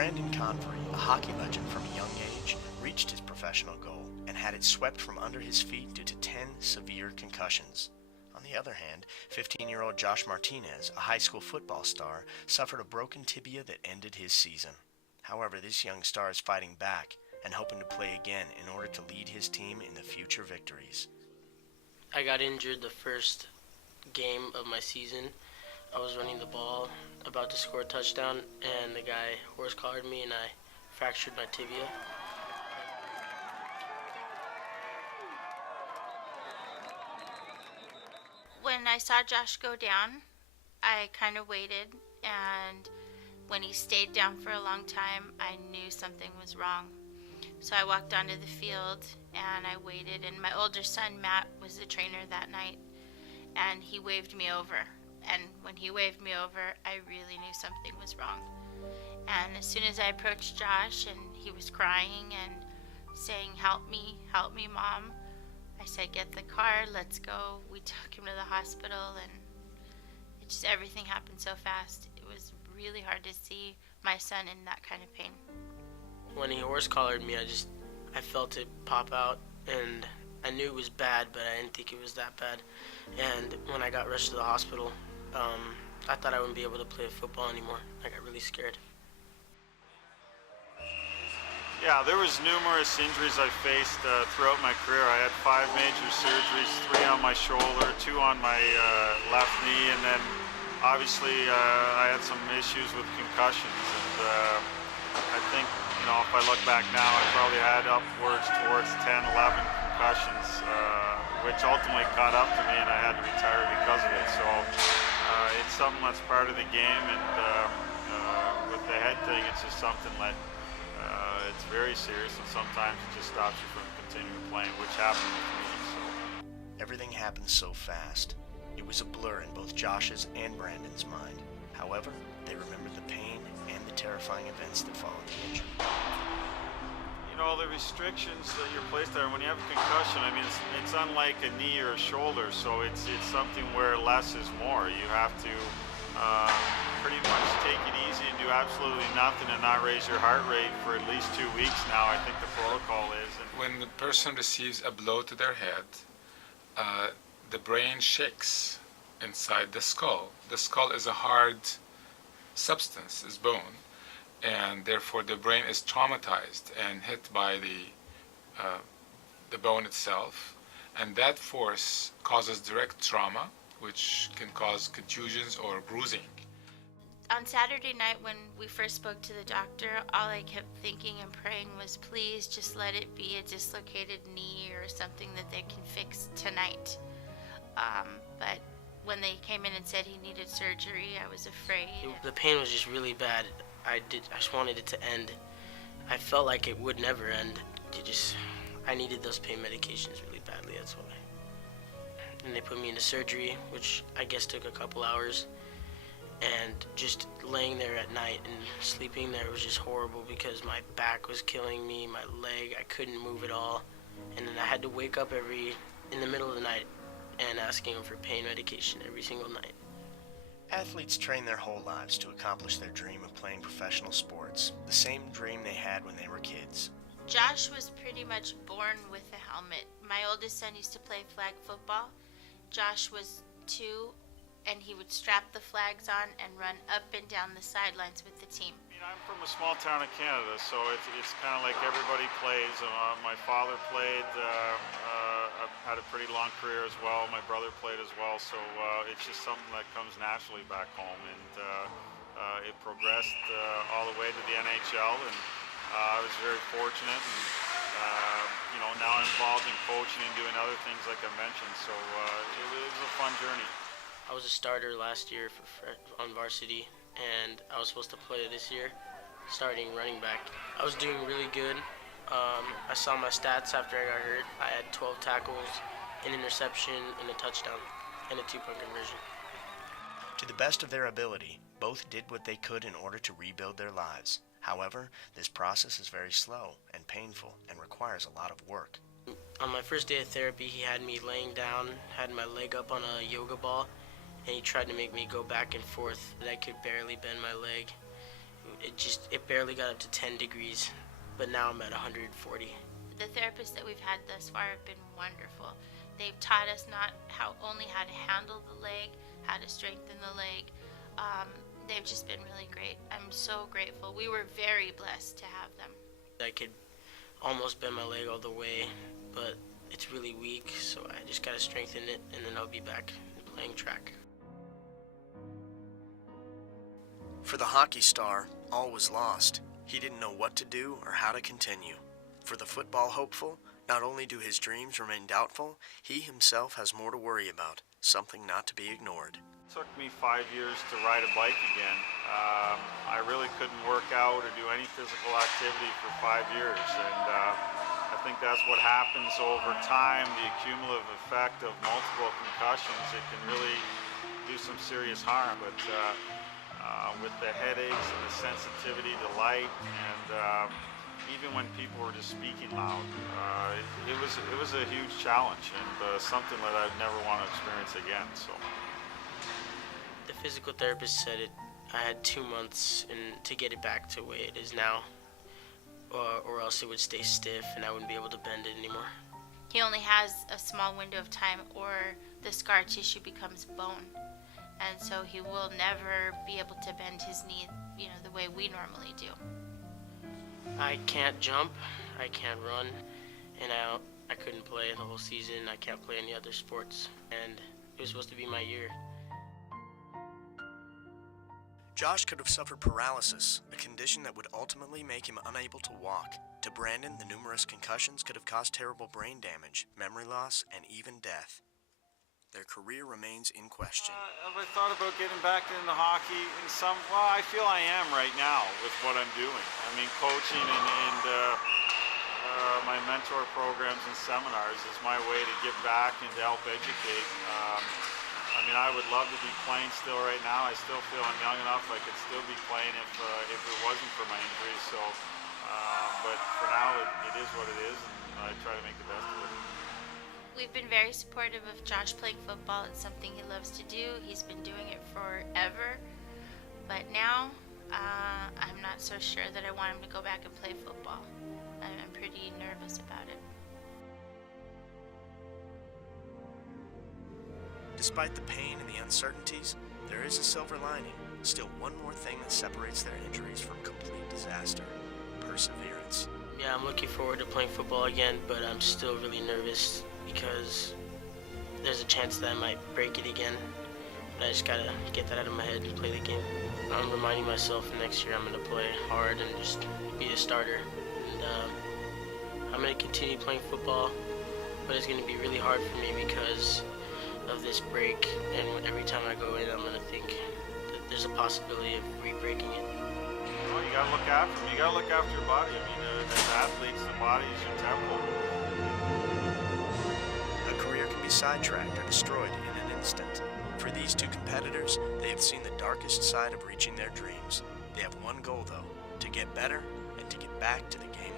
Brandon Convery, a hockey legend from a young age, reached his professional goal and had it swept from under his feet due to 10 severe concussions. On the other hand, 15-year-old Josh Martinez, a high school football star, suffered a broken tibia that ended his season. However, this young star is fighting back and hoping to play again in order to lead his team in the future victories. I got injured the first game of my season. I was running the ball, about to score a touchdown, and the guy horse-collared me and I fractured my tibia. When I saw Josh go down, I kind of waited, and when he stayed down for a long time, I knew something was wrong. So I walked onto the field and I waited, and my older son Matt was the trainer that night, and he waved me over. And when he waved me over, I really knew something was wrong. And as soon as I approached Josh and he was crying and saying, help me, Mom," I said, "Get the car, let's go." We took him to the hospital, and everything happened so fast. It was really hard to see my son in that kind of pain. When he horse-collared me, I felt it pop out, and I knew it was bad, but I didn't think it was that bad. And when I got rushed to the hospital, I thought I wouldn't be able to play football anymore. I got really scared. Yeah, there was numerous injuries I faced throughout my career. I had 5 major surgeries, 3 on my shoulder, 2 on my left knee, and then obviously I had some issues with concussions. And I think, if I look back now, I probably had upwards towards 10, 11 concussions, which ultimately caught up to me, and I had to retire because of it. So it's something that's part of the game, and with the head thing, it's just something that it's very serious, and sometimes it just stops you from continuing playing, which happened with me. So everything happened so fast. It was a blur in both Josh's and Brandon's mind. However, they remembered the pain and the terrifying events that followed the injury. The restrictions that you're placed there, when you have a concussion, I mean, it's unlike a knee or a shoulder, so it's something where less is more. You have to pretty much take it easy and do absolutely nothing and not raise your heart rate for at least 2 weeks now, I think the protocol is. When the person receives a blow to their head, the brain shakes inside the skull. The skull is a hard substance, is bone, and therefore the brain is traumatized and hit by the bone itself, and that force causes direct trauma, which can cause contusions or bruising. On Saturday night when we first spoke to the doctor, all I kept thinking and praying was, please just let it be a dislocated knee or something that they can fix tonight. But when they came in and said he needed surgery, I was afraid. The pain was just really bad. I just wanted it to end. I felt like it would never end. I needed those pain medications really badly, that's why. And they put me into surgery, which I guess took a couple hours. And just laying there at night and sleeping there was just horrible because my back was killing me, my leg, I couldn't move at all. And then I had to wake up in the middle of the night and asking them for pain medication every single night. Athletes train their whole lives to accomplish their dream of playing professional sports, the same dream they had when they were kids. Josh was pretty much born with a helmet. My oldest son used to play flag football. Josh was 2, and he would strap the flags on and run up and down the sidelines with the team. I'm from a small town in Canada, so it's kind of like everybody plays. My father played, had a pretty long career as well. My brother played as well, so it's just something that comes naturally back home. And it progressed all the way to the NHL, and I was very fortunate. And now I'm involved in coaching and doing other things like I mentioned, so it was a fun journey. I was a starter last year on varsity, and I was supposed to play this year, starting running back. I was doing really good. I saw my stats after I got hurt. I had 12 tackles, an interception, and a touchdown, and a 2-point conversion. To the best of their ability, both did what they could in order to rebuild their lives. However, this process is very slow and painful and requires a lot of work. On my first day of therapy, he had me laying down, had my leg up on a yoga ball, and he tried to make me go back and forth, but I could barely bend my leg. it barely got up to 10 degrees, but now I'm at 140. The therapists that we've had thus far have been wonderful. They've taught us not only how to handle the leg, how to strengthen the leg. They've just been really great. I'm so grateful. We were very blessed to have them. I could almost bend my leg all the way, but it's really weak, so I just gotta strengthen it, and then I'll be back playing track. For the hockey star, all was lost. He didn't know what to do or how to continue. For the football hopeful, not only do his dreams remain doubtful, he himself has more to worry about, something not to be ignored. It took me 5 years to ride a bike again. I really couldn't work out or do any physical activity for 5 years, and I think that's what happens over time, the cumulative effect of multiple concussions. It can really do some serious harm, but with the headaches and the sensitivity to light, and even when people were just speaking loud, it was a huge challenge, and something that I'd never want to experience again. So the physical therapist said I had 2 months to get it back to the way it is now, or else it would stay stiff and I wouldn't be able to bend it anymore. He only has a small window of time, or the scar tissue becomes bone. And so he will never be able to bend his knee, the way we normally do. I can't jump, I can't run, and I couldn't play the whole season. I can't play any other sports, and it was supposed to be my year. Josh could have suffered paralysis, a condition that would ultimately make him unable to walk. To Brandon, the numerous concussions could have caused terrible brain damage, memory loss, and even death. Their career remains in question. Have I thought about getting back into hockey in some? Well, I feel I am right now with what I'm doing. I mean, coaching and my mentor programs and seminars is my way to give back and to help educate. I mean, I would love to be playing still right now. I still feel I'm young enough. I could still be playing if it wasn't for my injury. So, but for now, it is what it is, and I try to make the best of it. We've been very supportive of Josh playing football. It's something he loves to do. He's been doing it forever. But now, I'm not so sure that I want him to go back and play football. I'm pretty nervous about it. Despite the pain and the uncertainties, there is a silver lining. Still one more thing that separates their injuries from complete disaster: perseverance. Yeah, I'm looking forward to playing football again, but I'm still really nervous because there's a chance that I might break it again. But I just gotta get that out of my head and play the game. I'm reminding myself next year I'm gonna play hard and just be a starter. And I'm gonna continue playing football, but it's gonna be really hard for me because of this break. And every time I go in, I'm gonna think that there's a possibility of re-breaking it. Well, you gotta look after them. You gotta look after your body. I mean, as athletes, the body is your temple. A career can be sidetracked or destroyed in an instant. For these two competitors, they have seen the darkest side of reaching their dreams. They have one goal, though: to get better and to get back to the game